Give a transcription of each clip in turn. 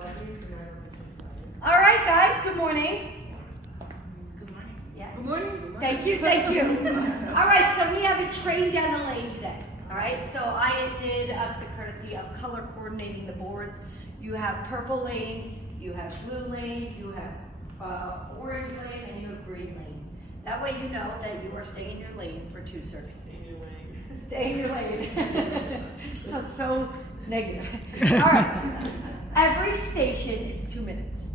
All right, guys, good morning. Good morning. Yeah. Good morning. Thank you, thank you. All right, so we have a train down the lane today. All right, so I did us the courtesy of color coordinating the boards. You have purple lane, you have blue lane, you have orange lane, and you have green lane. That way you know that you are staying in your lane for 2 circuits. Stay in your lane. Sounds so negative. All right, every station is 2 minutes.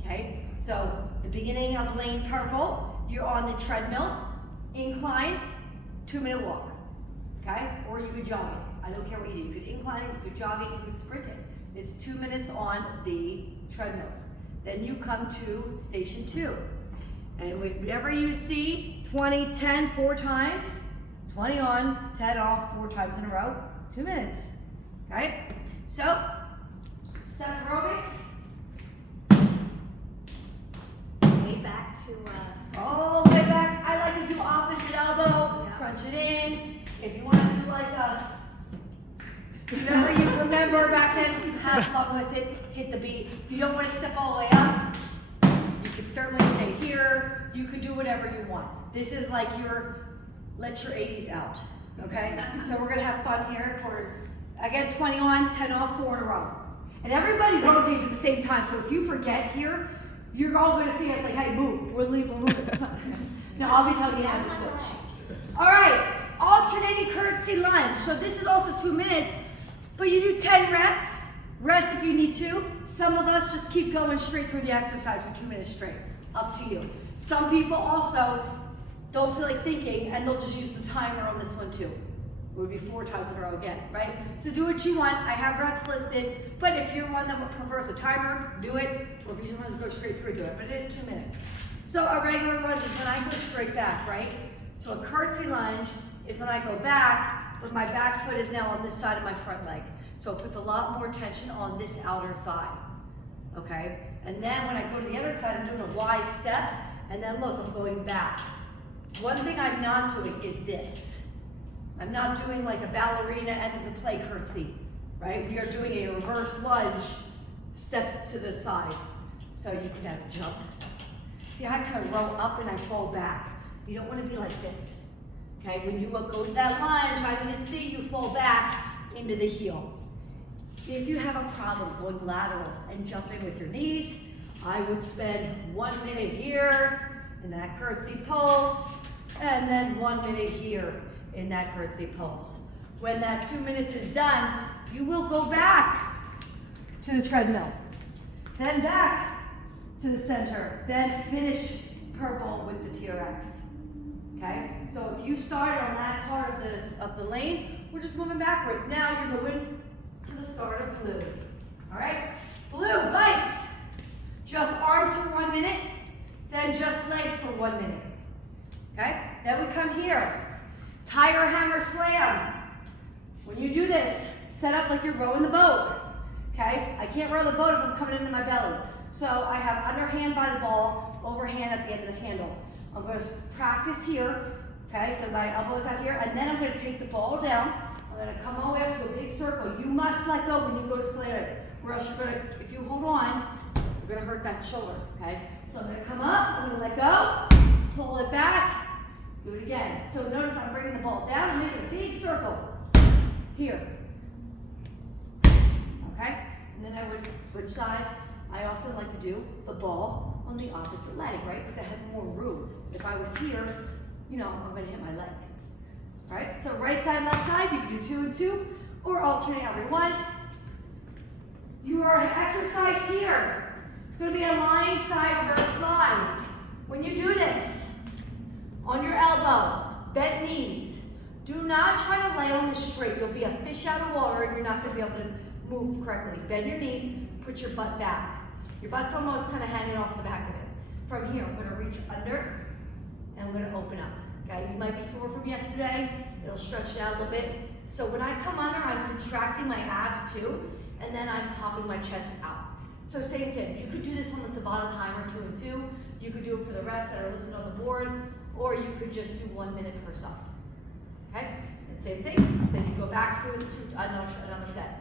Okay, so the beginning of lane purple, you're on the treadmill, incline, 2-minute walk. Okay, or you could jog it. I don't care what you do. You could incline it, you could jog it, you could sprint it. It's 2 minutes on the treadmills. Then you come to station 2. And whenever you see 20, 10, 4 times, 20 on, 10 off, 4 times in a row, 2 minutes. Okay, so step aerobics. Way back to, All the way back. I like to do opposite elbow, Yeah. crunch it in. If you want to do like whatever you remember back then, have fun with it, hit the beat. If you don't want to step all the way up, you can certainly stay here. You can do whatever you want. This is like let your 80s out, okay? So we're gonna have fun here for, again, 20 on, 10 off, 4 in a row. And everybody rotates at the same time, so if you forget here, you're all gonna see us like, hey, move, we're moving. Now I'll be telling you how to switch. All right, alternating curtsy lunge. So this is also 2 minutes, but you do 10 reps, rest if you need to. Some of us just keep going straight through the exercise for 2 minutes straight, up to you. Some people also don't feel like thinking, and they'll just use the timer on this one too. It would be 4 times in a row again, right? So do what you want. I have reps listed, but if you're one that prefers a timer, do it. Or if you just want to go straight through, do it. But it is 2 minutes. So a regular lunge is when I go straight back, right? So a curtsy lunge is when I go back, but my back foot is now on this side of my front leg. So it puts a lot more tension on this outer thigh, okay? And then when I go to the other side, I'm doing a wide step, and then look, I'm going back. One thing I'm not doing is this. I'm not doing like a ballerina end of the play curtsy, right? We are doing a reverse lunge, step to the side. So you can have a jump. See, I kind of roll up and I fall back. You don't want to be like this, okay? When you go to that lunge, I need to see you fall back into the heel. If you have a problem going lateral and jumping with your knees, I would spend 1 minute here in that curtsy pulse, and then 1 minute here in that curtsy pulse. When that 2 minutes is done, you will go back to the treadmill, then back to the center, then finish purple with the TRX. Okay? So if you started on that part of the lane, we're just moving backwards. Now you're moving to the start of blue. All right? Blue, bikes. Just arms for 1 minute, then just legs for 1 minute. Okay? Then we come here. Tiger hammer slam. When you do this, set up like you're rowing the boat. Okay? I can't row the boat if I'm coming into my belly. So I have underhand by the ball, overhand at the end of the handle. I'm going to practice here. Okay? So my elbow is out here, and then I'm going to take the ball down. I'm going to come all the way up to a big circle. You must let go when you go to slam it, or else you're going to, if you hold on, you're going to hurt that shoulder. Okay? So I'm going to come up, I'm going to let go, pull it back, do it again. So notice I'm bringing the ball down and making a big circle here. Okay? And then I would switch sides. I often like to do the ball on the opposite leg, right? Because it has more room. If I was here, you know, I'm going to hit my leg. All right? So right side, left side, you can do 2 and 2, or alternate every one. Your exercise here, it's going to be a lying side reverse fly. When you do this, on your elbow, bent knees, do not try to lay on this straight. You'll be a fish out of water and you're not going to be able to move correctly. Bend your knees, put your butt back. Your butt's almost kind of hanging off the back of it. From here, I'm going to reach under and I'm going to open up. Okay, you might be sore from yesterday. It'll stretch it out a little bit. So when I come under, I'm contracting my abs too, and then I'm popping my chest out. So same thing. You could do this one with Tabata timer, 2 and 2. You could do it for the reps that are listed on the board, or you could just do 1 minute per side. Okay? And same thing. Then you go back through this to another set.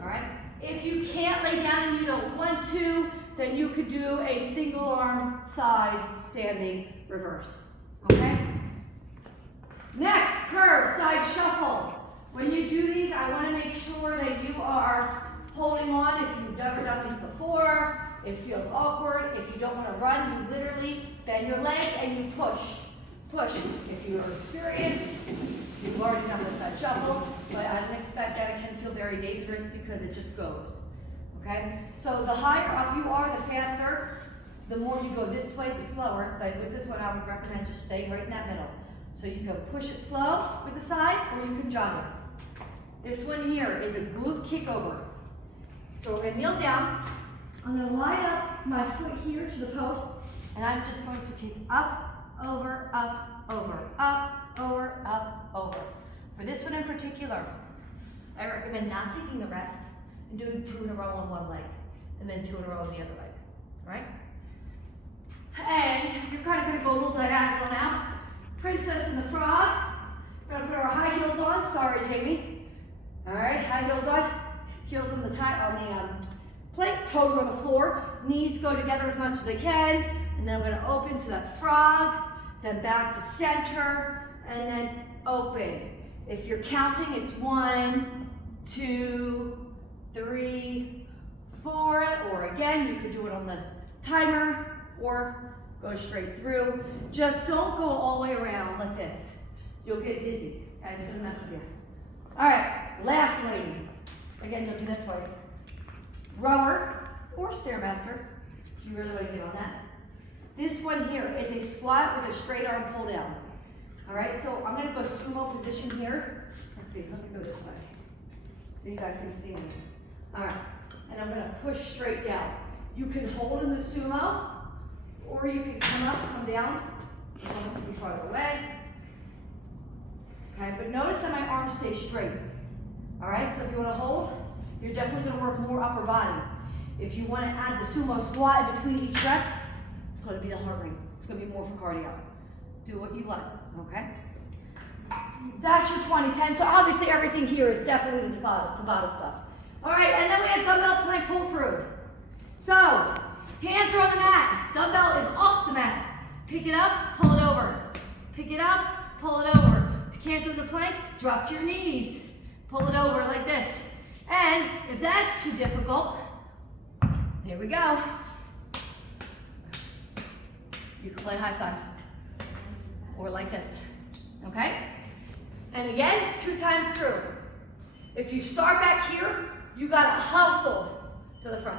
All right? If you can't lay down and you don't want 1, 2, then you could do a single arm side standing reverse, okay? Next, curve, side shuffle. When you do these, I want to make sure that you are holding on. If you've never done these before, it feels awkward. If you don't want to run, you literally bend your legs and you push. Push. If you are experienced, you've already done the side shuffle, but I don't expect that. It can feel very dangerous because it just goes. Okay? So the higher up you are, the faster. The more you go this way, the slower. But with this one, I would recommend just staying right in that middle. So you can push it slow with the sides, or you can jog it. This one here is a glute kick over. So we're going to kneel down. I'm going to line up my foot here to the post, and I'm just going to kick up, over, up, over, up, over, up, over. For this one in particular, I recommend not taking the rest and doing 2 in a row on one leg, and then 2 in a row on the other leg, all right? And you're kind of going to go a little diagonal now. Princess and the Frog. We're going to put our high heels on. Sorry, Jamie. All right, high heels on. Heels on the plate. Toes are on the floor. Knees go together as much as they can. And then I'm going to open to that frog. Then back to center. And then open. If you're counting, it's 1, 2, 3, 4. Or again, you could do it on the timer or go straight through. Just don't go all the way around like this. You'll get dizzy. Okay, it's going to mess with you. All right, lastly, again, you'll do that twice. Rower or Stairmaster, if you really want to get on that. This one here is a squat with a straight arm pull down. All right, so I'm going to go sumo position here. Let's see, let me go this way so you guys can see me. All right, and I'm going to push straight down. You can hold in the sumo, or you can come up, come down, be farther away. Okay, but notice that my arms stay straight. All right, so if you want to hold, you're definitely going to work more upper body. If you want to add the sumo squat in between each rep, it's going to be the heart rate. It's going to be more for cardio. Do what you like, okay? That's your 20-10. So obviously everything here is definitely the Tabata stuff. All right, and then we have dumbbell plank pull through. So hands are on the mat. Dumbbell is off the mat. Pick it up, pull it over. Pick it up, pull it over. If you can't do the plank, drop to your knees. Pull it over like this. And if that's too difficult, here we go. You can play high five. Or like this. Okay? And again, 2 times through. If you start back here, you gotta hustle to the front.